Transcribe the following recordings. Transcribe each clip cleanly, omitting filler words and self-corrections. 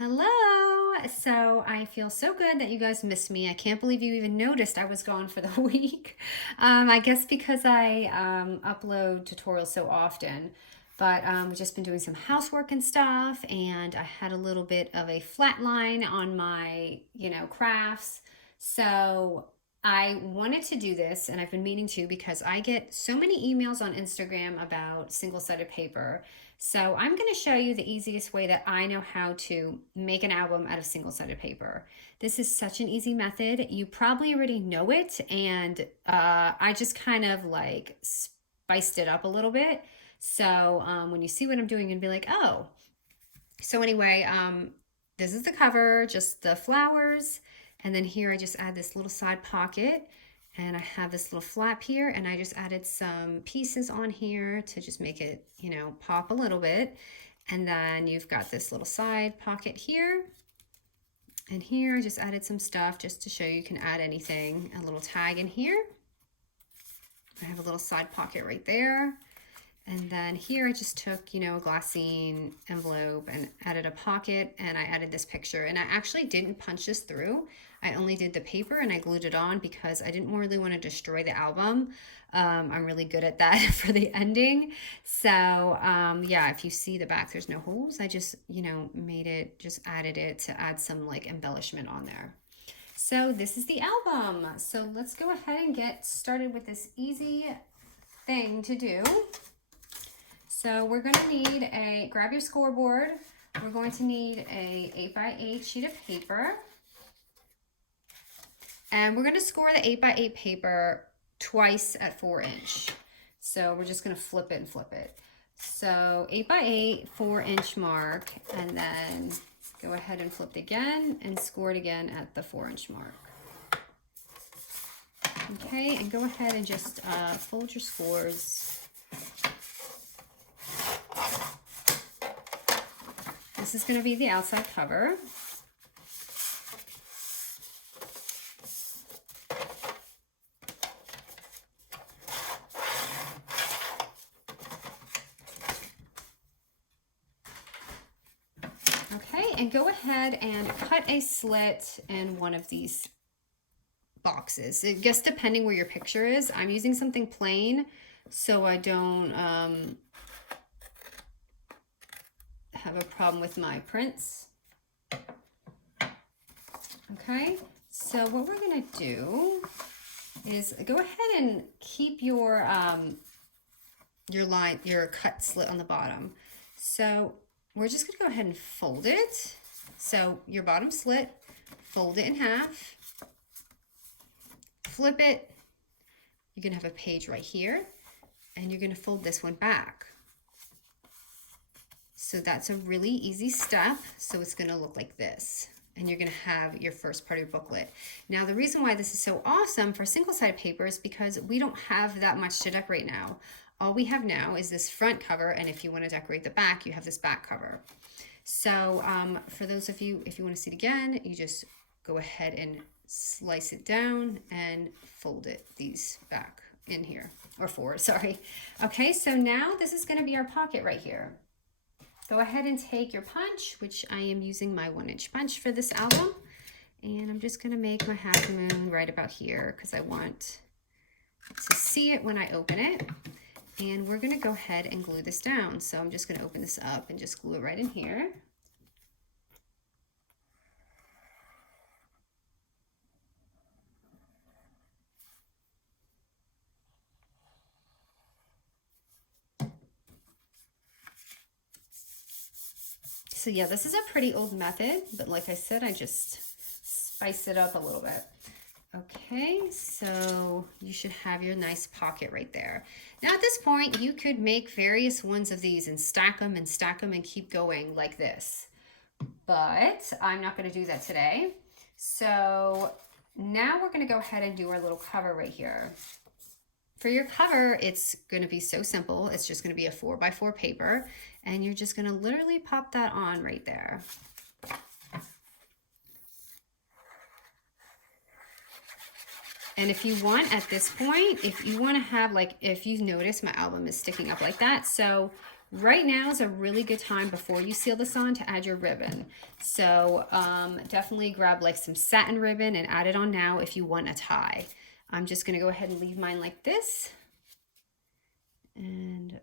Hello. So I feel so good that you guys missed me. I can't believe you even noticed I was gone for the week. I guess because I upload tutorials so often, but we've just been doing some housework and stuff, and I had a little bit of a flat line on my, crafts. So I wanted to do this, and I've been meaning to because I get so many emails on Instagram about single-sided paper. So I'm going to show you the easiest way that I know how to make an album out of single-sided paper. This is such an easy method. You probably already know it, and I just kind of like spiced it up a little bit. So when you see what I'm doing, you'll be like, oh. So anyway, this is the cover, just the flowers. And then here I just add this little side pocket, and I have this little flap here, and I just added some pieces on here to just make it, pop a little bit. And then you've got this little side pocket here. And here I just added some stuff just to show you can add anything. A little tag in here. I have a little side pocket right there. And then here I just took, a glassine envelope and added a pocket, and I added this picture. And I actually didn't punch this through. I only did the paper and I glued it on because I didn't really want to destroy the album. I'm really good at that for the ending. So yeah, if you see the back, there's no holes. I just, just added it to add some like embellishment on there. So this is the album. So let's go ahead and get started with this easy thing to do. So we're going to need grab your scoreboard. We're going to need a 8x8 sheet of paper. And we're going to score the 8x8 paper twice at 4-inch. So we're just going to flip it and flip it. So 8x8, 4-inch mark, and then go ahead and flip it again and score it again at the 4-inch mark. Okay, and go ahead and just fold your scores. This is going to be the outside cover. Okay, and go ahead and cut a slit in one of these boxes. I guess depending where your picture is. I'm using something plain so I don't have a problem with my prints. Okay, so what we're gonna do is go ahead and keep your cut slit on the bottom. So we're just gonna go ahead and fold it. So your bottom slit, fold it in half, flip it. You're gonna have a page right here, and you're gonna fold this one back. So that's a really easy step. So it's gonna look like this, and you're gonna have your first part of your booklet. Now, the reason why this is so awesome for single-sided paper is because we don't have that much to decorate now. All we have now is this front cover, and if you wanna decorate the back, you have this back cover. So for those of you, if you wanna see it again, you just go ahead and slice it down and fold it these back in here, or forward, sorry. Okay, so now this is gonna be our pocket right here. Go ahead and take your punch, which I am using my 1-inch punch for this album. And I'm just gonna make my half moon right about here because I want to see it when I open it. And we're gonna go ahead and glue this down. So I'm just gonna open this up and just glue it right in here. So yeah, this is a pretty old method, but like I said, I just spice it up a little bit. Okay, so you should have your nice pocket right there. Now at this point, you could make various ones of these and stack them and keep going like this. But I'm not gonna do that today. So now we're gonna go ahead and do our little cover right here. For your cover, it's going to be so simple. It's just going to be a 4x4 paper, and you're just going to literally pop that on right there. And if you want, at this point, if you want to have, like, if you notice my album is sticking up like that, so Right now is a really good time before you seal this on to add your ribbon. So definitely grab like some satin ribbon and add it on now if you want a tie. I'm just gonna go ahead and leave mine like this and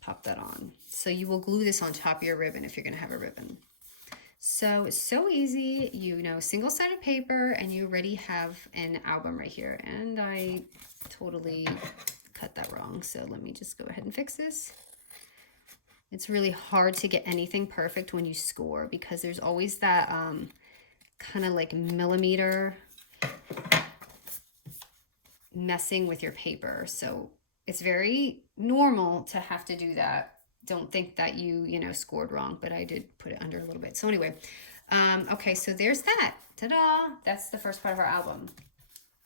pop that on. So you will glue this on top of your ribbon if you're gonna have a ribbon. So it's so easy, you know, single-sided paper, and you already have an album right here. And I totally cut that wrong, so let me just go ahead and fix this. It's really hard to get anything perfect when you score because there's always that kind of like millimeter messing with your paper. So it's very normal to have to do that. Don't think that you know, scored wrong, but I did put it under a little bit. So anyway, okay, so there's that. Ta-da! That's the first part of our album.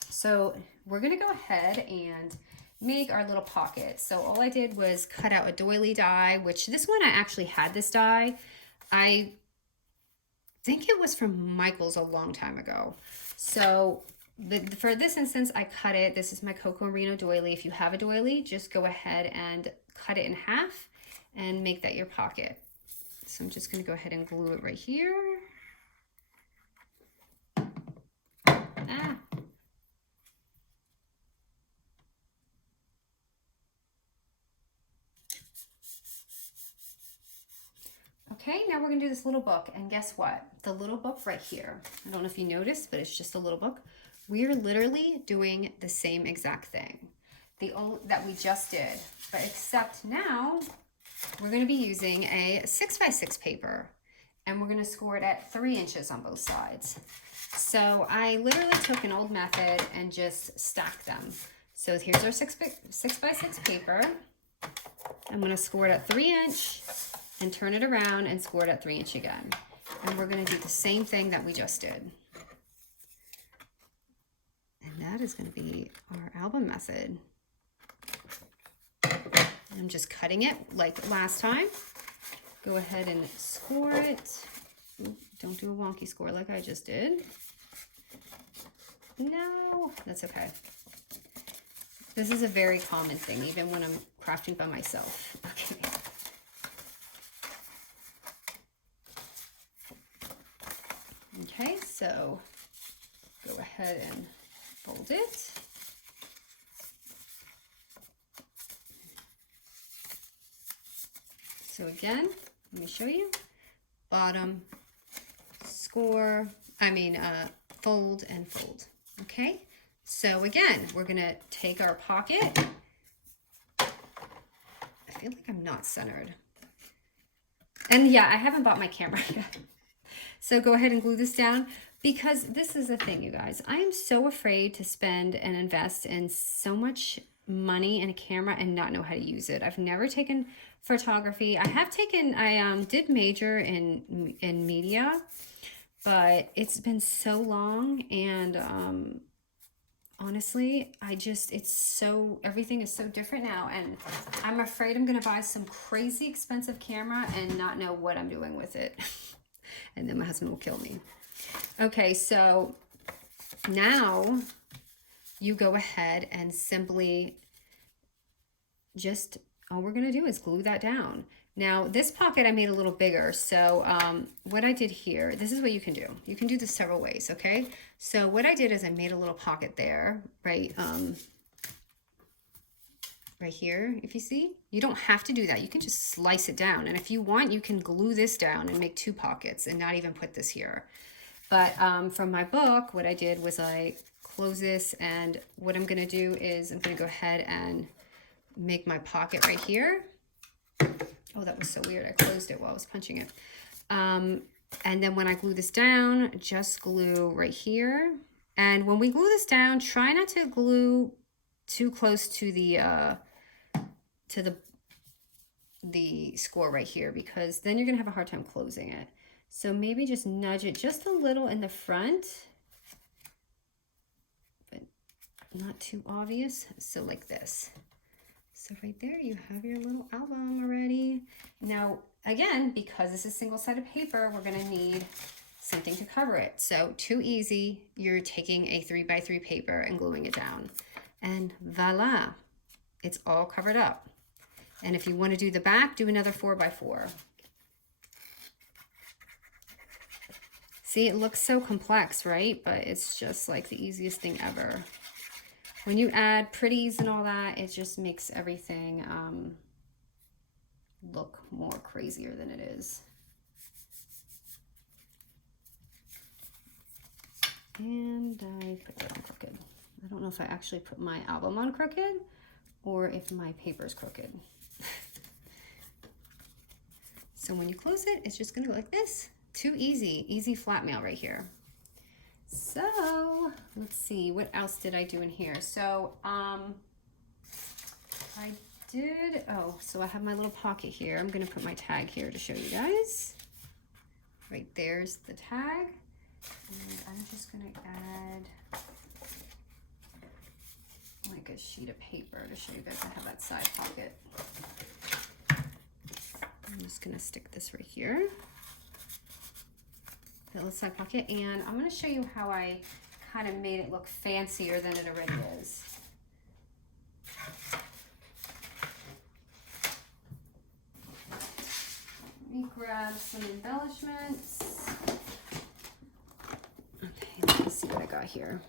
So we're gonna go ahead and make our little pocket. So all I did was cut out a doily die, which this one I actually had this die. I think it was from Michael's a long time ago. So for this instance, I cut it. This is my Coco Merino doily. If you have a doily, just go ahead and cut it in half and make that your pocket. So I'm just going to go ahead and glue it right here. Okay, now we're going to do this little book, and guess what? The little book right here, I don't know if you noticed, but it's just a little book. We're literally doing the same exact thing that we just did, but except now we're going to be using a 6x6 paper, and we're going to score it at 3 inches on both sides. So I literally took an old method and just stacked them. So here's our 6x6 paper. I'm going to score it at 3 inch and turn it around and score it at 3 inch again. And we're going to do the same thing that we just did. And that is going to be our album method. I'm just cutting it like last time. Go ahead and score it. Ooh, don't do a wonky score like I just did. No, that's okay. This is a very common thing, even when I'm crafting by myself. Okay. Okay, so go ahead and fold it. So again, let me show you. Bottom, score, fold and fold. Okay, so again, we're gonna take our pocket. I feel like I'm not centered. And yeah, I haven't bought my camera yet. So go ahead and glue this down, because this is the thing, you guys. I am so afraid to spend and invest in so much money in a camera and not know how to use it. I've never taken photography. I did major in media, but it's been so long, and honestly, everything is so different now, and I'm afraid I'm gonna buy some crazy expensive camera and not know what I'm doing with it. And then my husband will kill me. Okay, so now you go ahead and simply all we're gonna do is glue that down. Now this pocket I made a little bigger, so what I did here, this is what you can do. You can do this several ways, okay? So what I did is I made a little pocket there, right? Right here, if you see. You don't have to do that. You can just slice it down. And if you want, you can glue this down and make 2 pockets and not even put this here. But from my book, what I did was I close this, and what I'm gonna do is I'm gonna go ahead and make my pocket right here. Oh, that was so weird. I closed it while I was punching it. And then when I glue this down, just glue right here. And when we glue this down, try not to glue too close to the score right here, because then you're gonna have a hard time closing it. So maybe just nudge it just a little in the front, but not too obvious. So like this. So right there, you have your little album already. Now, again, because this is single-sided paper, we're gonna need something to cover it. So too easy, you're taking a 3x3 paper and gluing it down. And voila, it's all covered up. And if you want to do the back, do another 4x4. See, it looks so complex, right? But it's just like the easiest thing ever. When you add pretties and all that, it just makes everything look more crazier than it is. And I put that on crooked. I don't know if I actually put my album on crooked or if my paper's crooked. So when you close it, it's just gonna go like this. Too easy, easy flat mail right here. So let's see, what else did I do in here? So I did, oh, so I have my little pocket here. I'm gonna put my tag here to show you guys. Right there's the tag. And I'm just gonna add like a sheet of paper to show you guys I have that side pocket. I'm just gonna stick this right here, that little side pocket, and I'm gonna show you how I kind of made it look fancier than it already is. Let me grab some embellishments. Okay, let's see what I got here.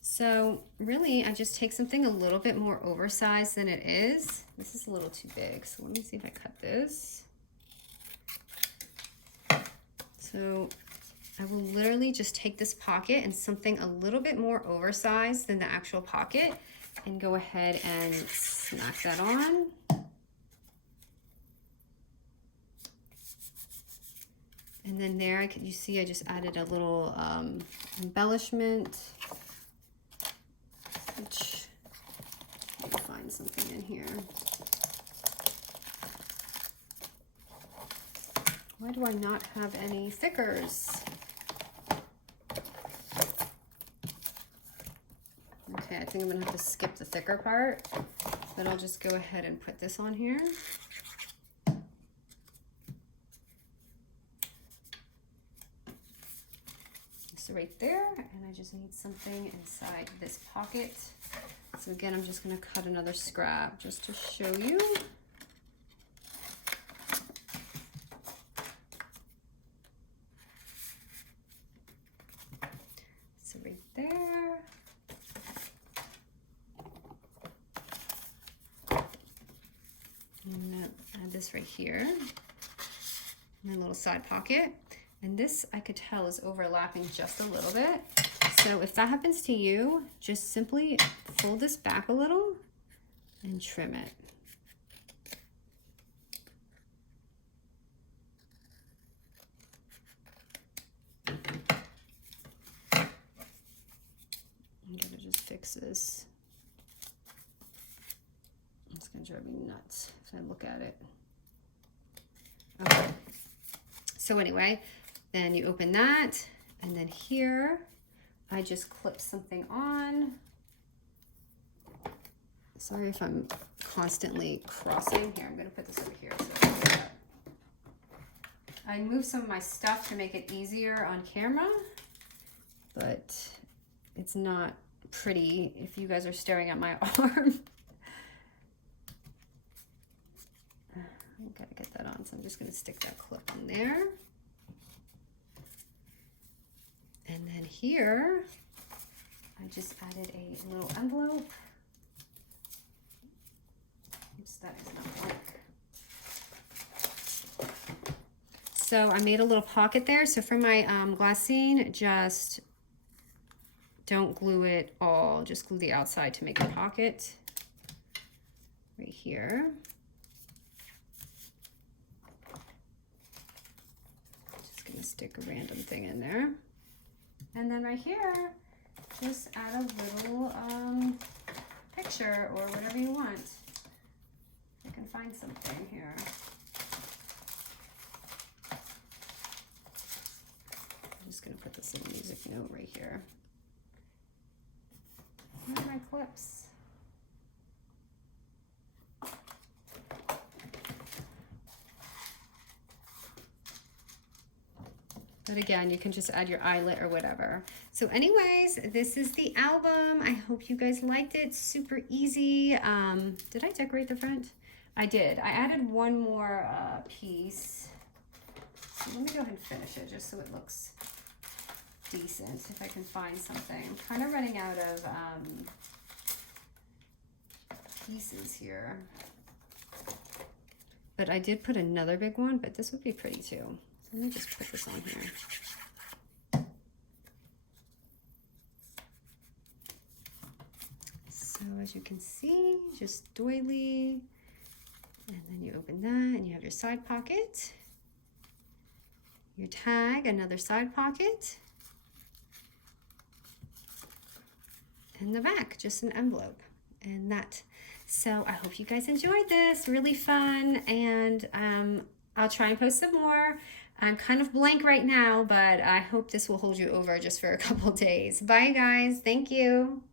So really, I just take something a little bit more oversized than it is. This is a little too big, so let me see if I cut this. So I will literally just take this pocket and something a little bit more oversized than the actual pocket and go ahead and smack that on. And then there, you see I just added a little embellishment, which, let me find something in here. Why do I not have any stickers? Okay, I think I'm gonna have to skip the thicker part, but I'll just go ahead and put this on here. So right there, and I just need something inside this pocket. So again, I'm just gonna cut another scrap just to show you. So right there. And add this right here, my little side pocket. And this, I could tell, is overlapping just a little bit. So if that happens to you, just simply fold this back a little and trim it. I'm gonna just fix this. It's gonna drive me nuts if I look at it. Okay. So anyway, then you open that, and then here, I just clip something on. Sorry if I'm constantly crossing. Here, I'm gonna put this over here. So I moved some of my stuff to make it easier on camera, but it's not pretty if you guys are staring at my arm. I gotta get that on, so I'm just gonna stick that clip on there. And then here, I just added a little envelope. Oops, that does not work. So I made a little pocket there. So for my glassine, just don't glue it all, just glue the outside to make a pocket right here. Just gonna stick a random thing in there. And then right here, just add a little picture or whatever you want. I can find something here. I'm just gonna put this little music note right here. Where are my clips? But again, you can just add your eyelet or whatever. So anyways, this is the album. I hope you guys liked it. Super easy. Did I decorate the front? I did. I added one more piece. So let me go ahead and finish it just so it looks decent, if I can find something. I'm kind of running out of pieces here. But I did put another big one, but this would be pretty too. So let me just put this on here. So as you can see, just doily, and then you open that and you have your side pocket, your tag, another side pocket, and the back, just an envelope, and that. So I hope you guys enjoyed this, really fun, and I'll try and post some more. I'm kind of blank right now, but I hope this will hold you over just for a couple days. Bye guys, thank you.